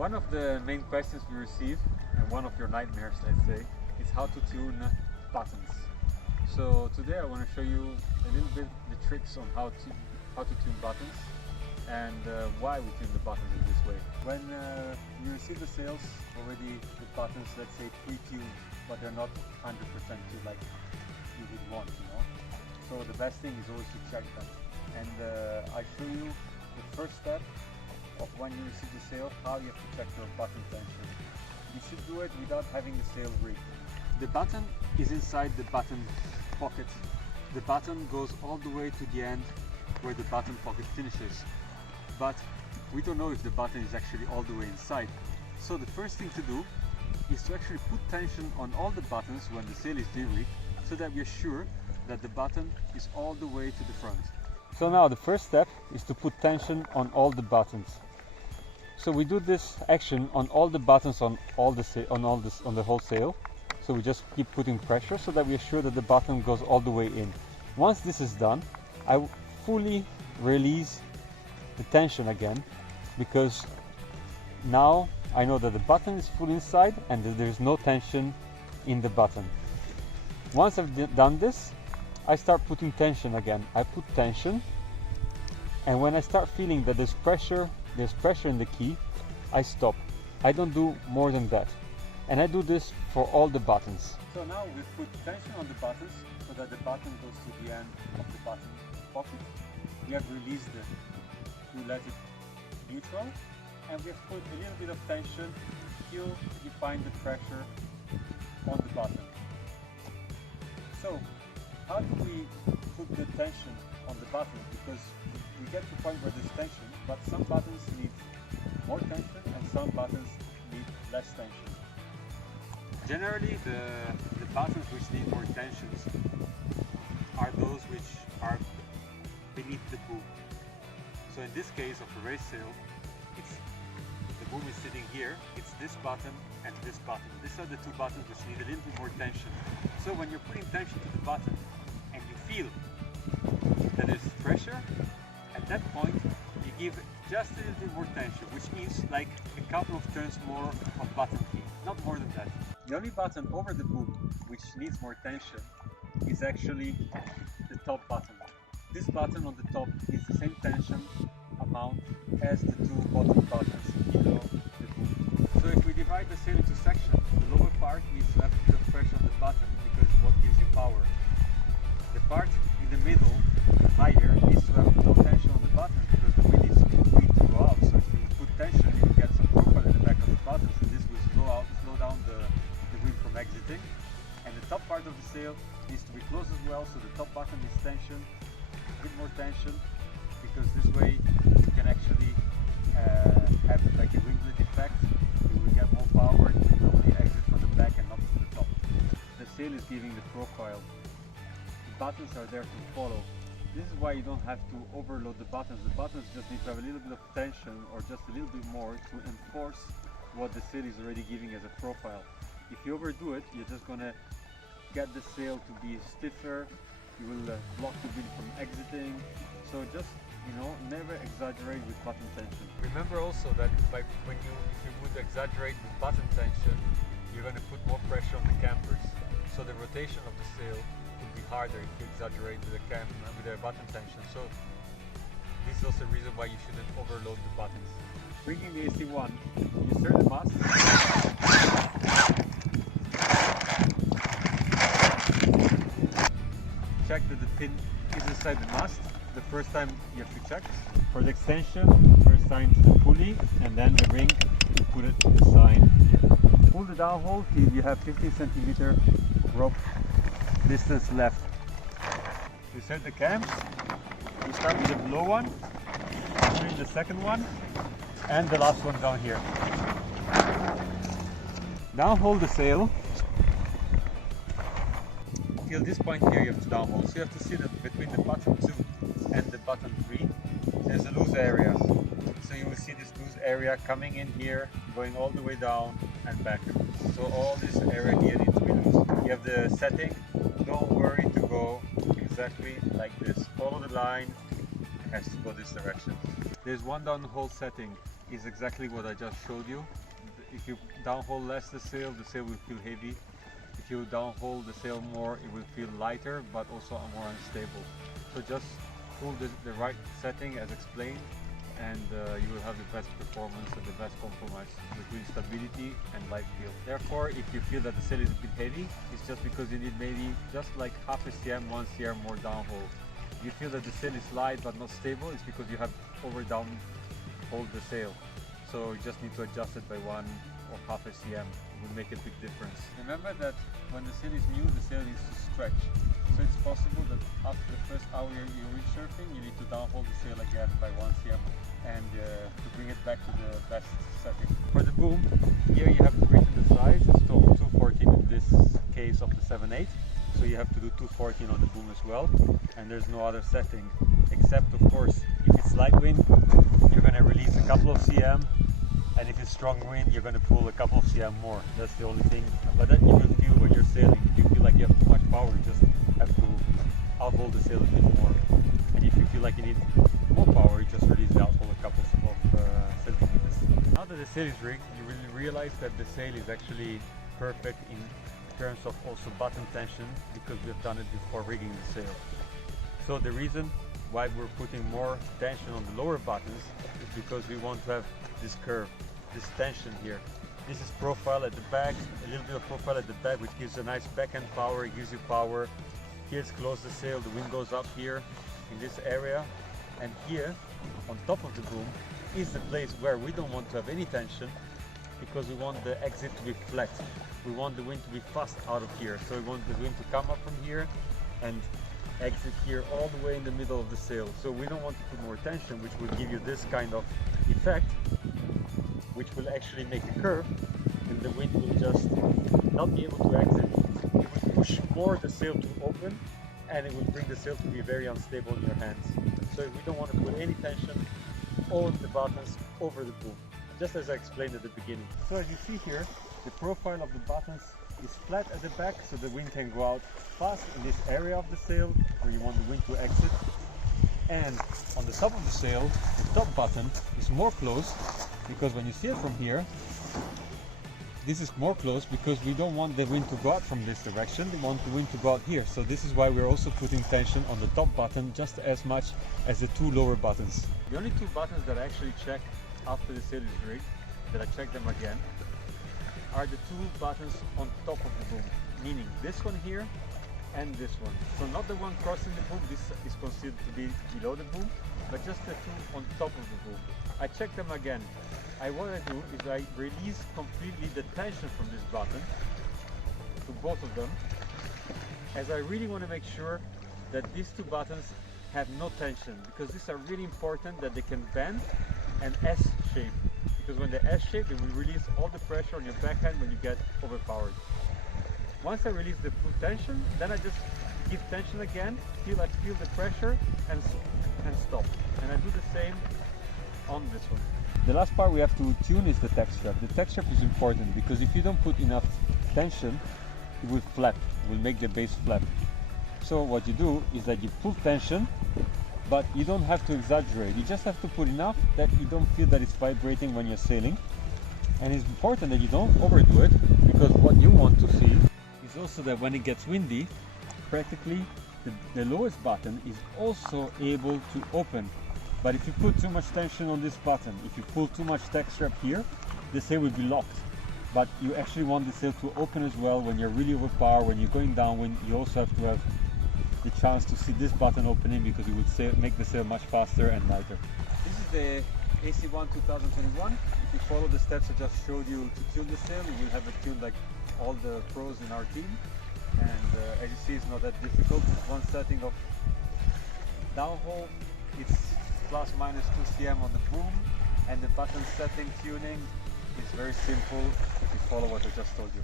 One of the main questions we receive, and one of your nightmares, let's say, is how to tune buttons. So today I want to show you a little bit the tricks on how to tune buttons and why we tune the buttons in this way. When you receive the sales already with buttons, let's say pre-tuned, but they're not 100% tuned like you would want, you know. So the best thing is always to check them. And I show you the first step of when you receive the sale, how you have to check your button tension. You should do it without having the sale rigged. The button is inside the button pocket. The button goes all the way to the end where the button pocket finishes. But we don't know if the button is actually all the way inside. So the first thing to do is to actually put tension on all the buttons when the sale is de-rigged, so that we are sure that the button is all the way to the front. So now the first step is to put tension on all the buttons. So we do this action on all the buttons on the whole sail. So we just keep putting pressure so that we are sure that the button goes all the way in. Once this is done, I fully release the tension again, because now I know that the button is fully inside and that there is no tension in the button. Once I've done this, I start putting tension again. I put tension, and when I start feeling that there's pressure in the key, I stop. I don't do more than that. And I do this for all the buttons. So now we've put tension on the buttons so that the button goes to the end of the button pocket. We have released it to let it neutral, and we have put a little bit of tension till you find the pressure on the button. So how do we put the tension on the button? Because we get to the point where there's tension, but some buttons need more tension and some buttons need less tension. Generally, the buttons which need more tensions are those which are beneath the boom. So in this case of a race sail, the boom is sitting here, it's this button and this button. These are the two buttons which need a little bit more tension. So when you're putting tension to the button and you feel that there's pressure, at that point you give just a little bit more tension, which means like a couple of turns more of button key, not more than that. The only button over the boom which needs more tension is actually the top button. This button on the top is the same tension amount as the two bottom buttons below the boom. So if we divide the sail into sections, the lower part needs to have a bit of pressure on the button because it's what gives you power. The part in the middle, higher, needs to have no tension on the button because the wind is free to go out. So if you put tension, you will get some profile in the back of the buttons, and this will slow down the wind from exiting. And the top part of the sail needs to be closed as well, so the top button is tension, a bit more tension, because this way you can actually have like a winglet effect. You will get more power, and you will only exit from the back and not from the top. The sail is giving the profile. The buttons are there to follow. This is why you don't have to overload the buttons. The buttons just need to have a little bit of tension or just a little bit more to enforce what the sail is already giving as a profile. If you overdo it, you're just going to get the sail to be stiffer, you will block the wind from exiting. So just, never exaggerate with button tension. Remember also that if you would exaggerate with button tension, you're going to put more pressure on the cambers. So the rotation of the sail would be harder if you exaggerate with the button tension. So this is also a reason why you shouldn't overload the buttons. Bringing the AC-1, you start the mast. Check that the pin is inside the mast. The first time you have to check. For the extension, first time to the pulley and then the ring to put it aside here. Pull the downhaul till you have 15 centimeter rope distance left. You set the cams. You start with the below one, pull in the second one, and the last one down here. Downhaul the sail. Till this point here you have to downhaul. So you have to see that between the button 2 and the button 3 there's a loose area. So you will see this loose area coming in here, going all the way down and back. So all this area here needs to be loose. You have the setting. Don't worry to go exactly like this. Follow the line. It has to go this direction. There's one downhaul setting is exactly what I just showed you. If you downhaul less the sail will feel heavy. If you downhaul the sail more, it will feel lighter but also more unstable. So just pull the right setting as explained, and you will have the best performance and the best compromise between stability and light feel. Therefore, if you feel that the sail is a bit heavy, it's just because you need maybe just like half a cm, 1 cm more downhaul. If you feel that the sail is light but not stable, it's because you have downhauled the sail. So you just need to adjust it by 1 or half a cm. It will make a big difference. Remember that when the sail is new, the sail needs to stretch. So it's possible that after the first hour you're windsurfing, you need to downhaul the sail again by 1 cm and to bring it back to the best setting. For the boom, here you have written the size. It's 214 in this case of the 7/8. So you have to do 214 on the boom as well. And there's no other setting, except of course, if it's light wind, you're going to release a couple of cm. And if it's strong wind, you're going to pull a couple of cm more. That's the only thing. But then you will feel when you're sailing, if you feel like you have too much power, you just have to outhaul the sail a bit more. And if you feel like you need more power, you just release the outhaul a couple of centimeters. Now that the sail is rigged, you will realize that the sail is actually perfect in terms of also button tension, because we've done it before rigging the sail. So the reason why we're putting more tension on the lower buttons is because we want to have this curve, this tension here. This is profile at the back, a little bit of profile at the back, which gives a nice backhand power. It gives you power. Here it's close the sail, the wind goes up here in this area, and here on top of the boom is the place where we don't want to have any tension, because we want the exit to be flat. We want the wind to be fast out of here. So we want the wind to come up from here and exit here all the way in the middle of the sail. So we don't want to put more tension, which will give you this kind of effect, which will actually make a curve, and the wind will just not be able to exit. It will push more the sail to open, and it will bring the sail to be very unstable in your hands. So we don't want to put any tension on the buttons over the boom, just as I explained at the beginning. So as you see here, the profile of the buttons is flat at the back, so the wind can go out fast in this area of the sail where you want the wind to exit. And on the top of the sail, the top button is more closed, because when you see it from here, this is more closed because we don't want the wind to go out from this direction, we want the wind to go out here. So this is why we're also putting tension on the top button just as much as the two lower buttons. The only two buttons that I actually check after the sail is rigged, that I check them again, are the two buttons on top of the boom, meaning this one here and this one. So not the one crossing the boom, this is considered to be below the boom, but just the two on top of the boom. I check them again. What I do is I release completely the tension from this button to both of them, as I really want to make sure that these two buttons have no tension, because these are really important, that they can bend and S-shape. Because when they S-shape, they will release all the pressure on your backhand when you get overpowered. Once I release the full tension, then I just give tension again, feel the pressure and stop. And I do the same on this one. The last part we have to tune is the tack strap. The tack strap is important because if you don't put enough tension, it will flap, it will make the base flap. So what you do is that you pull tension, but you don't have to exaggerate. You just have to put enough that you don't feel that it's vibrating when you're sailing. And it's important that you don't overdo it, because what you want to see is also that when it gets windy, practically the lowest button is also able to open. But if you put too much tension on this button, if you pull too much tack strap here, the sail will be locked. But you actually want the sail to open as well. When you're really overpowered, when you're going downwind, you also have to have the chance to see this button opening, because it would make the sail much faster and lighter. This is the AC-1 2021. If you follow the steps I just showed you to tune the sail, you will have it tuned like all the pros in our team. And as you see, it's not that difficult. One setting of downhaul, it's plus minus 2 cm on the boom, and the button setting tuning is very simple if you follow what I just told you.